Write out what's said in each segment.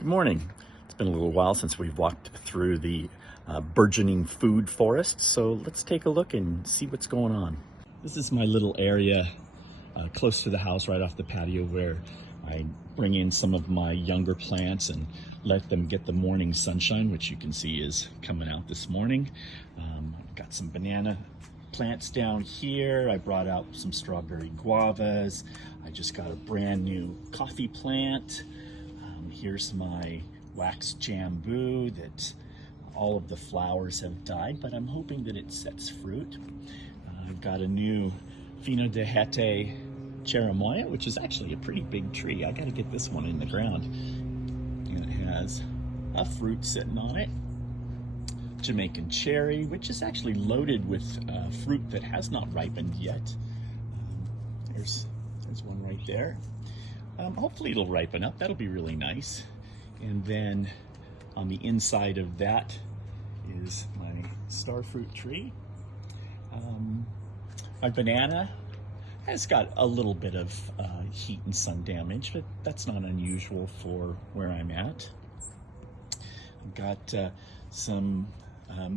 Good morning. It's been a little while since we've walked through the burgeoning food forest, so let's take a look and see what's going on. This is my little area close to the house, right off the patio, where I bring in some of my younger plants and let them get the morning sunshine, which you can see is coming out this morning. I've got some banana plants down here. I brought out some strawberry guavas. I just got a brand new coffee plant. Here's my wax jambu that all of the flowers have died, but I'm hoping that it sets fruit. I've got a new Fino de Jete cherimoya, which is actually a pretty big tree. I gotta get this one in the ground. And it has a fruit sitting on it. Jamaican cherry, which is actually loaded with fruit that has not ripened yet. There's one right there. Hopefully it'll ripen up. That'll be really nice. And then on the inside of that is my starfruit tree. My banana has got a little bit of heat and sun damage, but that's not unusual for where I'm at. I've got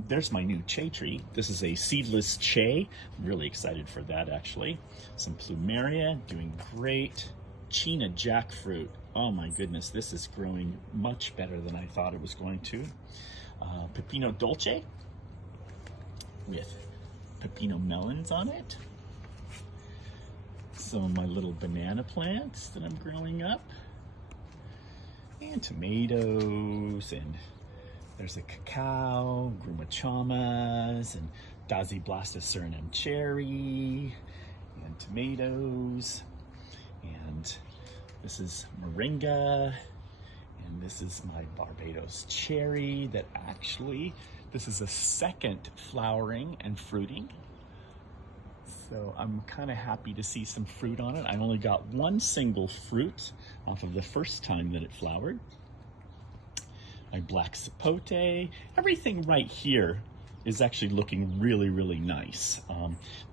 there's my new che tree. This is a seedless che. I'm really excited for that, actually. Some plumeria, doing great. China jackfruit. Oh my goodness, this is growing much better than I thought it was going to. Pepino dolce with pepino melons on it. Some of my little banana plants that I'm growing up. And tomatoes, and there's a cacao, grumachamas, and Dasyblasta surinam cherry, and tomatoes. And this is moringa, and this is my Barbados cherry that actually, this is a second flowering and fruiting. So I'm kind of happy to see some fruit on it. I only got one single fruit off of the first time that it flowered. My black sapote, everything right here is actually looking really, really nice.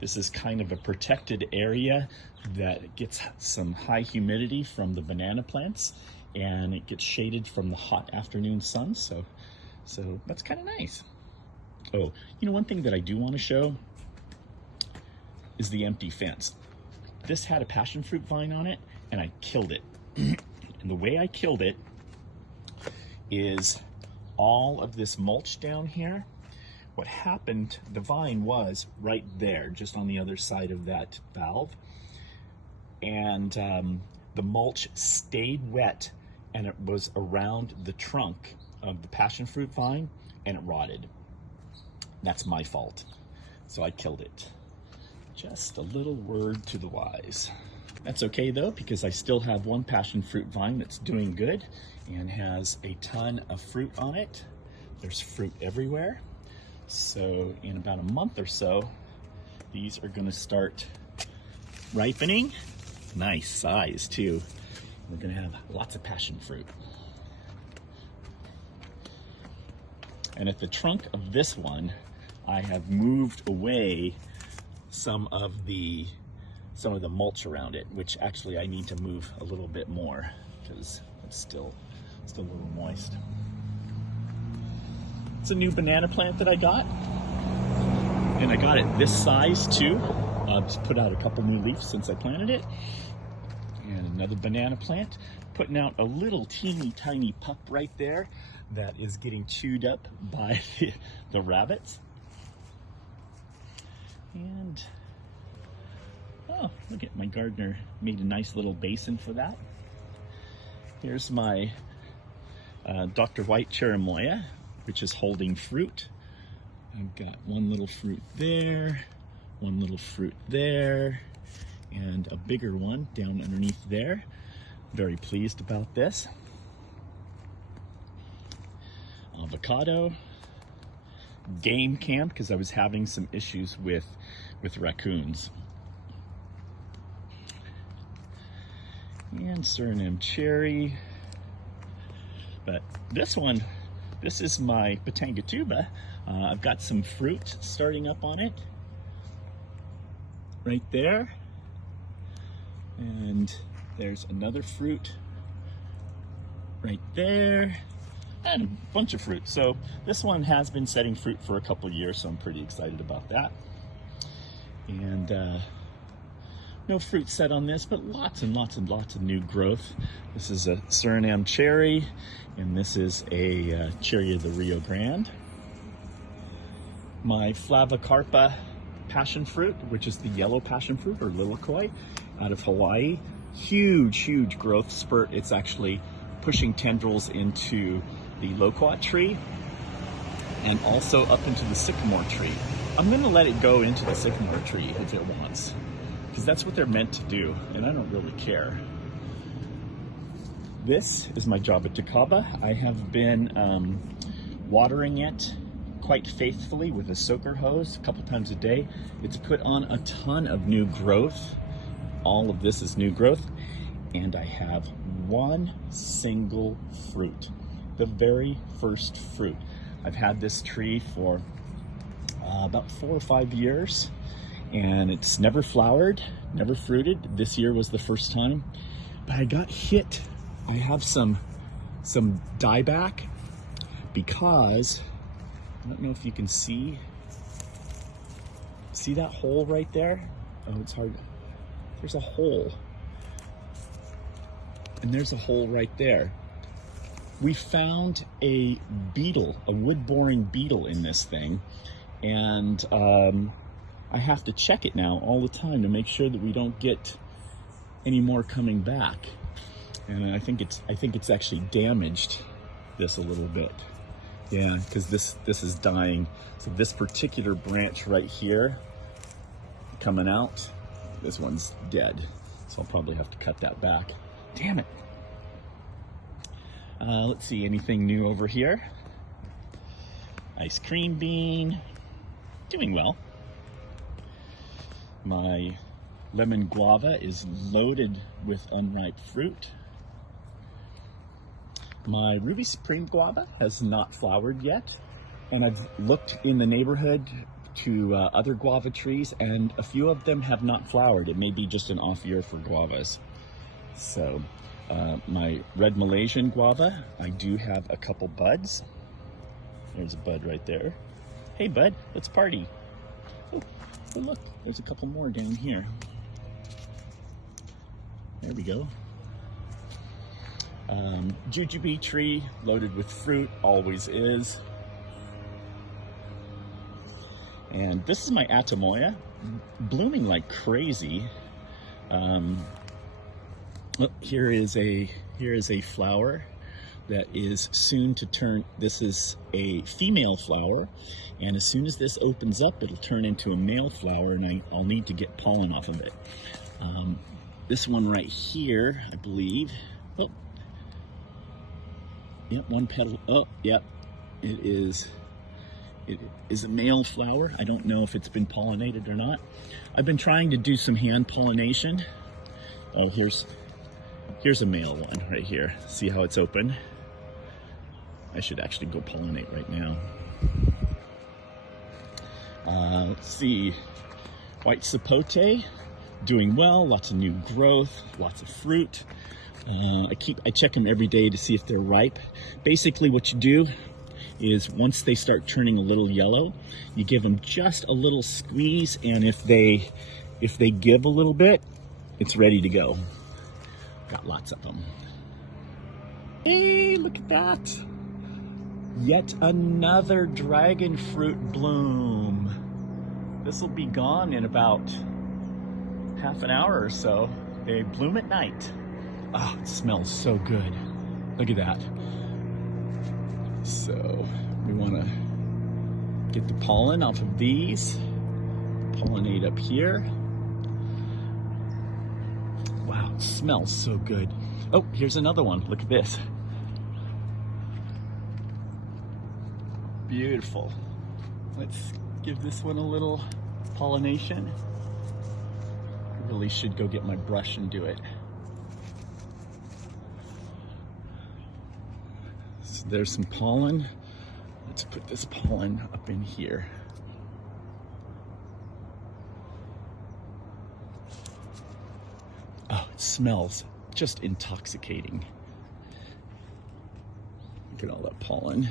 This is kind of a protected area that gets some high humidity from the banana plants, and it gets shaded from the hot afternoon sun, so that's kind of nice. Oh, you know, one thing that I do want to show is the empty fence. This had a passion fruit vine on it, and I killed it. And the way I killed it is all of this mulch down here. What happened, the vine was right there, just on the other side of that valve. And the mulch stayed wet, and it was around the trunk of the passion fruit vine, and it rotted. That's my fault. So I killed it. Just a little word to the wise. That's okay though, because I still have one passion fruit vine that's doing good and has a ton of fruit on it. There's fruit everywhere. So in about a month or so, these are gonna start ripening. Nice size too. We're gonna have lots of passion fruit. And at the trunk of this one, I have moved away some of the mulch around it, which actually I need to move a little bit more because it's still a little moist. It's a new banana plant that I got, and I got it this size too. Just put out a couple new leaves since I planted it. And another banana plant, putting out a little teeny tiny pup right there that is getting chewed up by the rabbits. And oh, look at my gardener made a nice little basin for that. Here's my Dr. White cherimoya, which is holding fruit. I've got one little fruit there, one little fruit there, and a bigger one down underneath there. Very pleased about this. Avocado. Game camp, because I was having some issues with raccoons. And Surinam cherry. But this one, this is my Pitanga tuba. I've got some fruit starting up on it right there. And there's another fruit right there, and a bunch of fruit. So this one has been setting fruit for a couple years, so I'm pretty excited about that. And no fruit set on this, but lots and lots and lots of new growth. This is a Suriname cherry, and this is a cherry of the Rio Grande. My Flavacarpa passion fruit, which is the yellow passion fruit, or lilikoi, out of Hawaii. Huge, huge growth spurt. It's actually pushing tendrils into the loquat tree and also up into the sycamore tree. I'm gonna let it go into the sycamore tree if it wants, because that's what they're meant to do, and I don't really care. This is my Jabuticaba. I have been watering it quite faithfully with a soaker hose a couple times a day. It's put on a ton of new growth. All of this is new growth, and I have one single fruit, the very first fruit. I've had this tree for about 4 or 5 years, and it's never flowered, never fruited. This year was the first time, but I got hit. I have some dieback because I don't know if you can see that hole right there? Oh, it's hard. There's a hole. And there's a hole right there. We found a beetle, a wood-boring beetle in this thing, and I have to check it now all the time to make sure that we don't get any more coming back. And I think it's actually damaged this a little bit. Yeah, because this is dying. So this particular branch right here coming out, this one's dead. So I'll probably have to cut that back. Damn it. Let's see, anything new over here? Ice cream bean, doing well. My lemon guava is loaded with unripe fruit. My Ruby Supreme guava has not flowered yet, and I've looked in the neighborhood to other guava trees, and a few of them have not flowered. It may be just an off year for guavas. So my red Malaysian guava, I do have a couple buds. There's a bud right there. Hey bud, let's party. Oh, look, there's a couple more down here. There we go. Jujube tree loaded with fruit, always is. And this is my Atamoya, blooming like crazy. Look, here is a flower that is soon to turn. This is a female flower, and as soon as this opens up, it'll turn into a male flower, and I'll need to get pollen off of it. This one right here, I believe. Oh, yep, one petal. Oh, yep, it is a male flower. I don't know if it's been pollinated or not. I've been trying to do some hand pollination. Oh, here's a male one right here. See how it's open? I should actually go pollinate right now. Let's see, white sapote, doing well, lots of new growth, lots of fruit. I check them every day to see if they're ripe. Basically what you do is once they start turning a little yellow, you give them just a little squeeze, and if they give a little bit, it's ready to go. Got lots of them. Hey, look at that. Yet another dragon fruit bloom. This will be gone in about half an hour or so. They bloom at night. Oh, it smells so good. Look at that. So we want to get the pollen off of these. Pollinate up here. Wow, it smells so good. Oh, here's another one. Look at this. Beautiful. Let's give this one a little pollination. I really should go get my brush and do it. So there's some pollen. Let's put this pollen up in here. Oh, it smells just intoxicating. Look at all that pollen.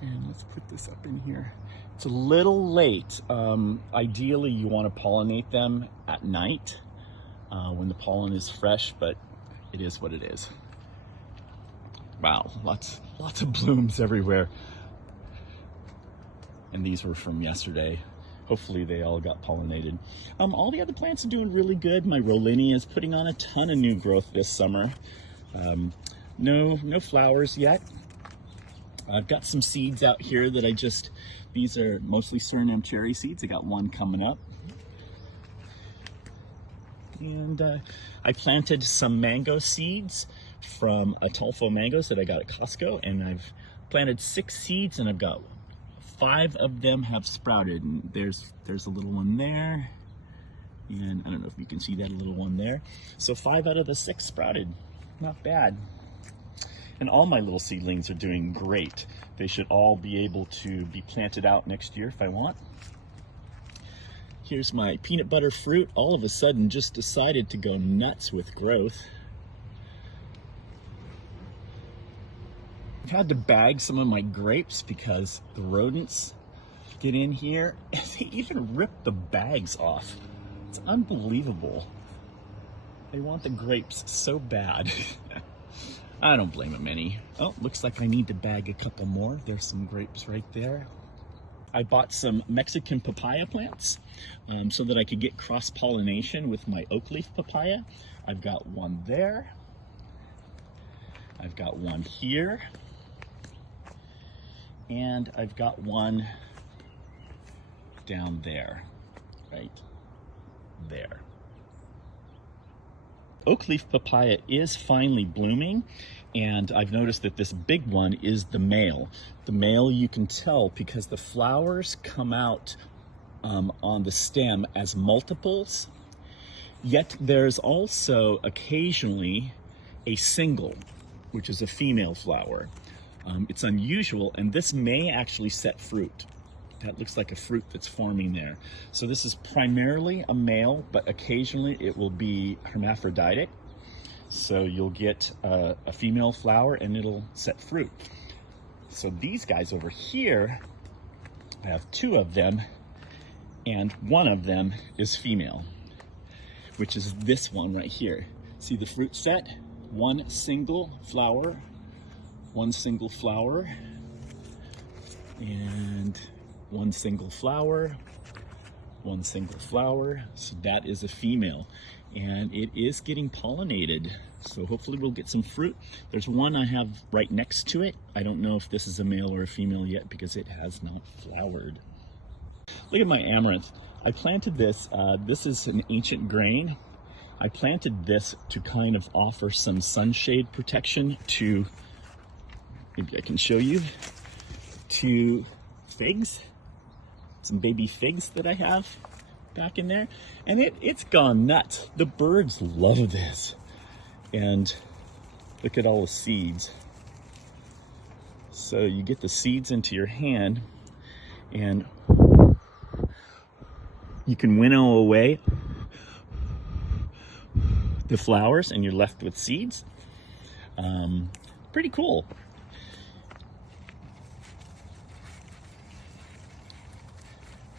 And let's put this up in here. It's a little late. Ideally, you want to pollinate them at night when the pollen is fresh, but it is what it is. Wow, lots of blooms everywhere. And these were from yesterday. Hopefully they all got pollinated. All the other plants are doing really good. My Rollinia is putting on a ton of new growth this summer. No flowers yet. I've got some seeds out here that these are mostly Suriname cherry seeds. I got one coming up. And I planted some mango seeds from Atolfo mangoes that I got at Costco, and I've planted 6 seeds, and I've got 5 of them have sprouted. And there's a little one there, and I don't know if you can see that little one there. So 5 out of the 6 sprouted. Not bad. And all my little seedlings are doing great. They should all be able to be planted out next year if I want. Here's my peanut butter fruit. All of a sudden just decided to go nuts with growth. I've had to bag some of my grapes because the rodents get in here and they even rip the bags off. It's unbelievable. They want the grapes so bad. I don't blame them any. Oh, looks like I need to bag a couple more. There's some grapes right there. I bought some Mexican papaya plants so that I could get cross-pollination with my oak leaf papaya. I've got one there. I've got one here. And I've got one down there, right there. Oak leaf papaya is finally blooming, and I've noticed that this big one is the male. The male you can tell because the flowers come out on the stem as multiples, yet there's also occasionally a single, which is a female flower. It's unusual, and this may actually set fruit. That looks like a fruit that's forming there. So this is primarily a male, but occasionally it will be hermaphroditic. So you'll get a female flower and it'll set fruit. So these guys over here, I have 2 of them, and one of them is female, which is this one right here. See the fruit set? One single flower, and one single flower, one single flower. So that is a female, and it is getting pollinated. So hopefully we'll get some fruit. There's one I have right next to it. I don't know if this is a male or a female yet because it has not flowered. Look at my amaranth. I planted this. This is an ancient grain. I planted this to kind of offer some sunshade protection to, maybe I can show you, to figs. Some baby figs that I have back in there, and it's gone nuts. The birds love this, and look at all the seeds. So you get the seeds into your hand, and you can winnow away the flowers, and you're left with seeds. Pretty cool.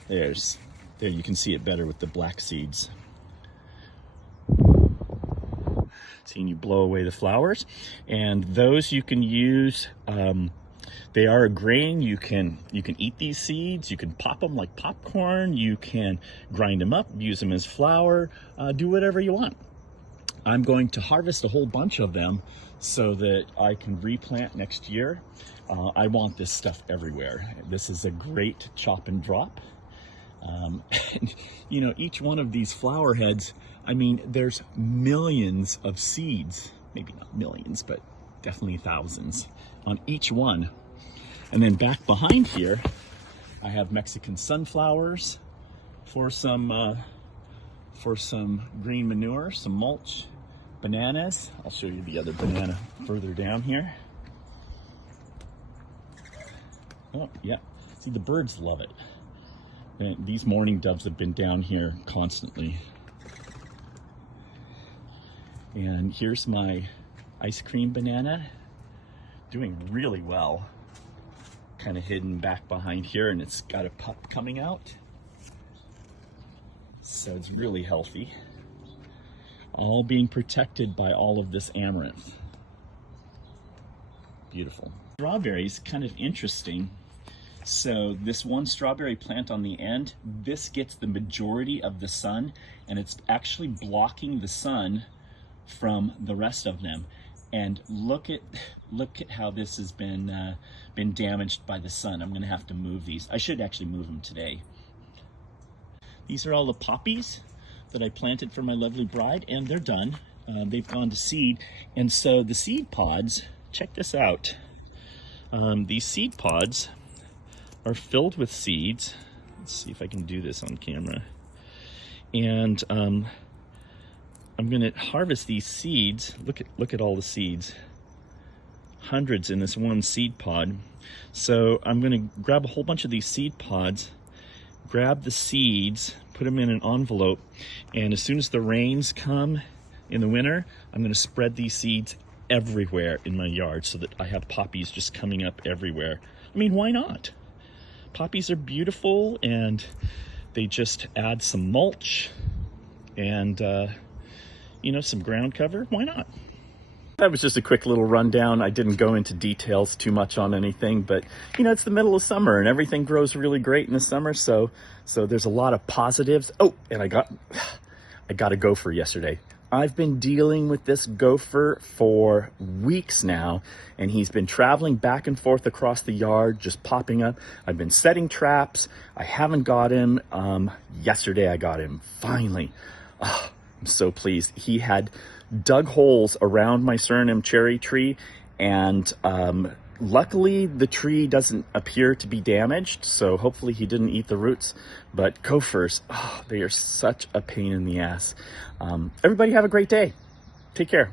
There you can see it better with the black seeds. See, and you blow away the flowers, and those you can use. They are a grain. You can eat these seeds. You can pop them like popcorn. You can grind them up, use them as flour. Do whatever you want. I'm going to harvest a whole bunch of them so that I can replant next year. I want this stuff everywhere. This is a great chop and drop. And, you know, each one of these flower heads, I mean, there's millions of seeds, maybe not millions, but definitely thousands on each one. And then back behind here, I have Mexican sunflowers for some green manure, some mulch, bananas. I'll show you the other banana further down here. Oh, yeah. See, the birds love it. And these mourning doves have been down here constantly. And here's my ice cream banana, doing really well. Kind of hidden back behind here, and it's got a pup coming out. So it's really healthy. All being protected by all of this amaranth. Beautiful. Strawberries, kind of interesting. So this one strawberry plant on the end, this gets the majority of the sun, and it's actually blocking the sun from the rest of them. And look at how this has been damaged by the sun. I'm gonna have to move these. I should actually move them today. These are all the poppies that I planted for my lovely bride, and they're done. They've gone to seed, and so the seed pods, check this out. These seed pods are filled with seeds. Let's see if I can do this on camera. And I'm gonna harvest these seeds. Look at all the seeds. Hundreds in this one seed pod. So I'm gonna grab a whole bunch of these seed pods, grab the seeds, put them in an envelope, and as soon as the rains come in the winter, I'm gonna spread these seeds everywhere in my yard so that I have poppies just coming up everywhere. I mean, why not? Poppies are beautiful, and they just add some mulch and you know, some ground cover. Why not? That was just a quick little rundown. I didn't go into details too much on anything, but you know, it's the middle of summer and everything grows really great in the summer. So there's a lot of positives. Oh, and I got a gopher yesterday. I've been dealing with this gopher for weeks now, and he's been traveling back and forth across the yard, just popping up. I've been setting traps. I haven't got him. Yesterday I got him, finally. Oh, I'm so pleased. He had dug holes around my Suriname cherry tree, and luckily the tree doesn't appear to be damaged, so hopefully he didn't eat the roots. But gophers, oh, they are such a pain in the ass. Everybody have a great day. Take care.